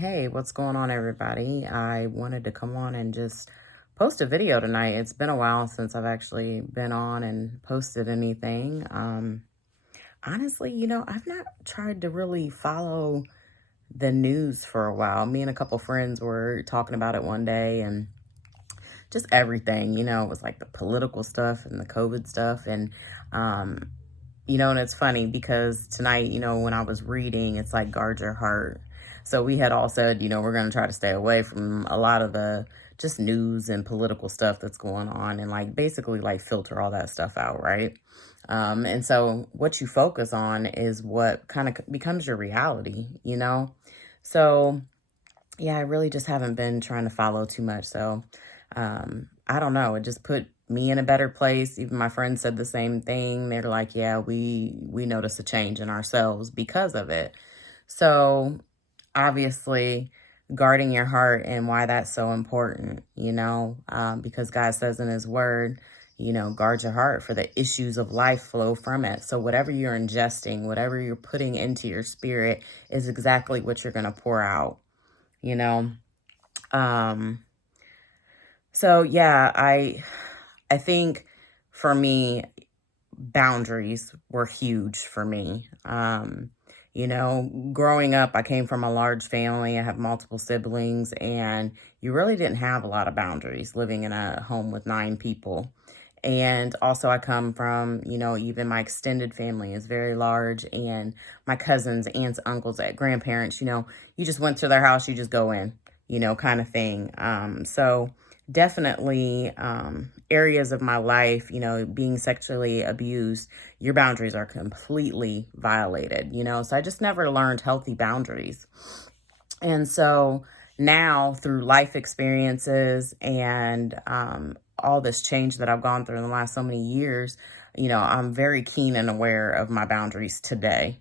Hey, what's going on, everybody? I wanted to come on and just post a video tonight. It's been a while since I've actually been on and posted anything. Honestly, I've not tried to really follow the news for a while. Me and a couple friends were talking about it one day and just everything, it was like the political stuff and the COVID stuff. Um, and it's funny because tonight, when I was reading, it's like guard your heart. So we had all said, we're going to try to stay away from a lot of the just news and political stuff that's going on and like basically like filter all that stuff out, right? And so what you focus on is what kind of becomes your reality. So yeah, I really just haven't been trying to follow too much. So I don't know. It just put me in a better place. Even my friends said the same thing. They're like, yeah, we notice a change in ourselves because of it. So obviously guarding your heart and why that's so important, because God says in his word, guard your heart for the issues of life flow from it. So whatever you're ingesting, whatever you're putting into your spirit is exactly what you're going to pour out, you know? Um, so yeah, I think for me, boundaries were huge for me. Growing up, I came from a large family. I have multiple siblings, and you really didn't have a lot of boundaries living in a home with 9 people. And also, I come from, even my extended family is very large, and my cousins, aunts, uncles, grandparents, you just went to their house, you just go in, kind of thing. So definitely areas of my life, being sexually abused, your boundaries are completely violated, so I just never learned healthy boundaries. And so now through life experiences and all this change that I've gone through in the last so many years, I'm very keen and aware of my boundaries today.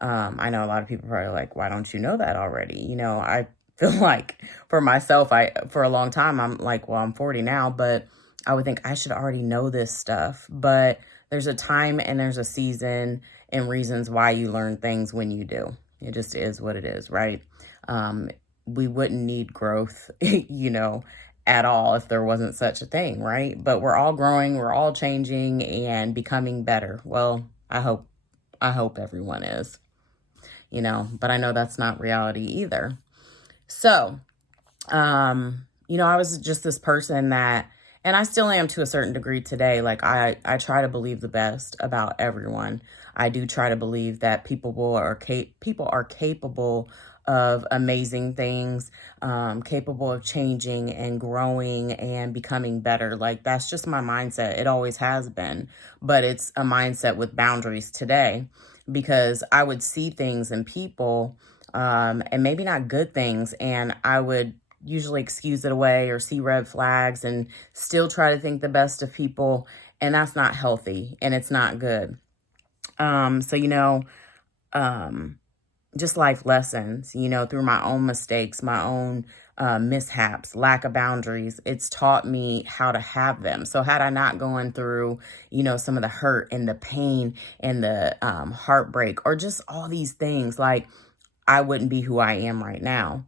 I know a lot of people are probably like, why don't you know that already? I feel like for myself, for a long time, I'm like, well, I'm 40 now, but I would think I should already know this stuff. But there's a time and there's a season and reasons why you learn things when you do. It just is what it is, right? We wouldn't need growth, at all if there wasn't such a thing, right? But we're all growing, we're all changing and becoming better. Well, I hope everyone is, but I know that's not reality either. So, I was just this person that, and I still am to a certain degree today. Like I try to believe the best about everyone. I do try to believe that people are capable of amazing things, capable of changing and growing and becoming better. Like that's just my mindset. It always has been, but it's a mindset with boundaries today because I would see things in people, and maybe not good things, and I would usually excuse it away or see red flags and still try to think the best of people. And that's not healthy and it's not good. So, just life lessons, through my own mistakes, my own mishaps, lack of boundaries, it's taught me how to have them. So had I not gone through, some of the hurt and the pain and the heartbreak or just all these things, like I wouldn't be who I am right now.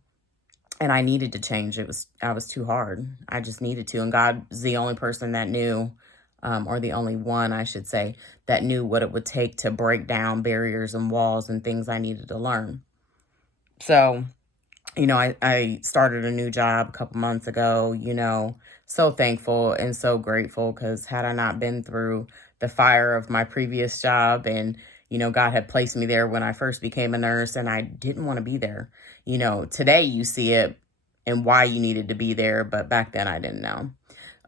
And I needed to change. I was too hard. I just needed to. And God's the only person that knew, or the only one, I should say, that knew what it would take to break down barriers and walls and things I needed to learn. So, I started a new job a couple months ago, so thankful and so grateful because had I not been through the fire of my previous job and, God had placed me there when I first became a nurse and I didn't want to be there. Today you see it and why you needed to be there, but back then I didn't know.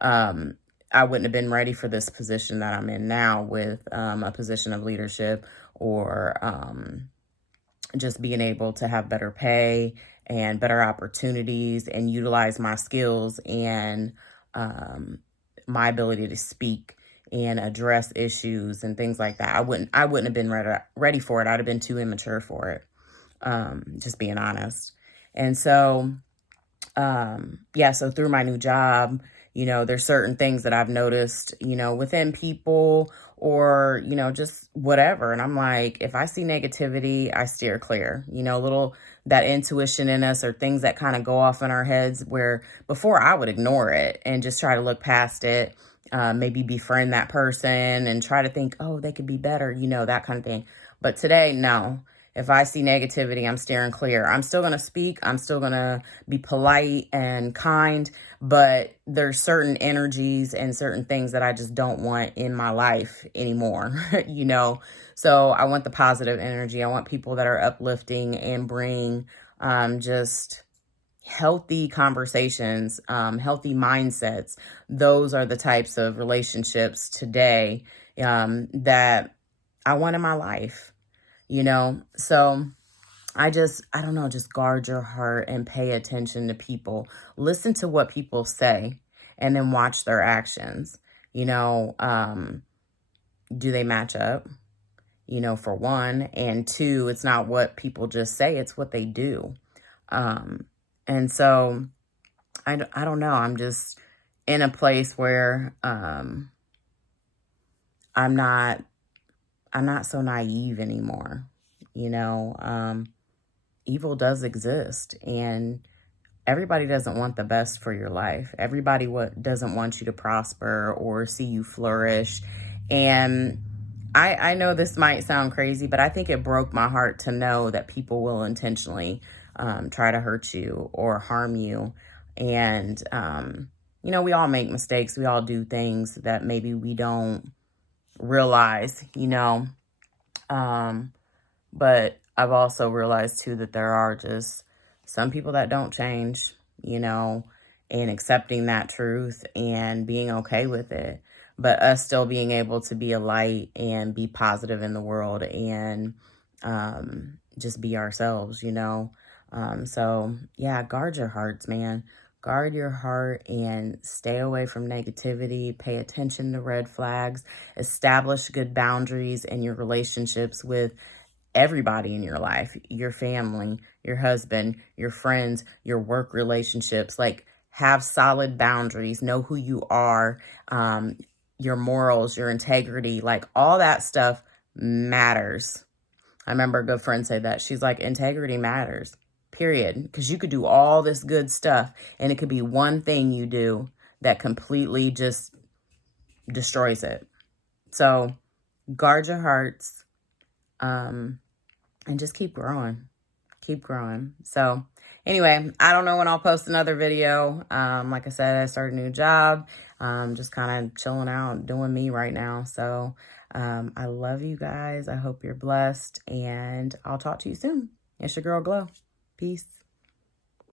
I wouldn't have been ready for this position that I'm in now with a position of leadership or just being able to have better pay and better opportunities and utilize my skills and my ability to speak and address issues and things like that. I wouldn't have been ready for it. I'd have been too immature for it. Just being honest. And so, so through my new job, There's certain things that I've noticed, within people or, just whatever. And I'm like, if I see negativity, I steer clear, little that intuition in us or things that kind of go off in our heads where before I would ignore it and just try to look past it, maybe befriend that person and try to think, oh, they could be better, that kind of thing. But today, no. If I see negativity, I'm steering clear. I'm still going to speak. I'm still going to be polite and kind, but there's certain energies and certain things that I just don't want in my life anymore, So I want the positive energy. I want people that are uplifting and bring just healthy conversations, healthy mindsets. Those are the types of relationships today that I want in my life, So I don't know, just guard your heart and pay attention to people. Listen to what people say and then watch their actions. You know, um, do they match up? For one. And two, it's not what people just say, it's what they do. Um, and so I don't know. I'm just in a place where I'm not I'm not so naive anymore. You know, evil does exist, and everybody doesn't want the best for your life. Everybody doesn't want you to prosper or see you flourish. And I know this might sound crazy, but I think it broke my heart to know that people will intentionally try to hurt you or harm you. And, we all make mistakes. We all do things that maybe we don't realize. Um, but I've also realized too that there are just some people that don't change, you know, and accepting that truth and being okay with it. But us still being able to be a light and be positive in the world and just be ourselves. So, yeah, guard your hearts, man. Guard your heart and stay away from negativity. Pay attention to red flags. Establish good boundaries in your relationships with everybody in your life, your family, your husband, your friends, your work relationships. Like, have solid boundaries, know who you are, your morals, your integrity, like all that stuff matters. I remember a good friend say that. She's like, integrity matters, period. Because you could do all this good stuff and it could be one thing you do that completely just destroys it. So guard your hearts. And just keep growing. Keep growing. So anyway, I don't know when I'll post another video. Like I said, I started a new job. Just kind of chilling out, doing me right now. So I love you guys. I hope you're blessed. And I'll talk to you soon. It's your girl Glow. Peace.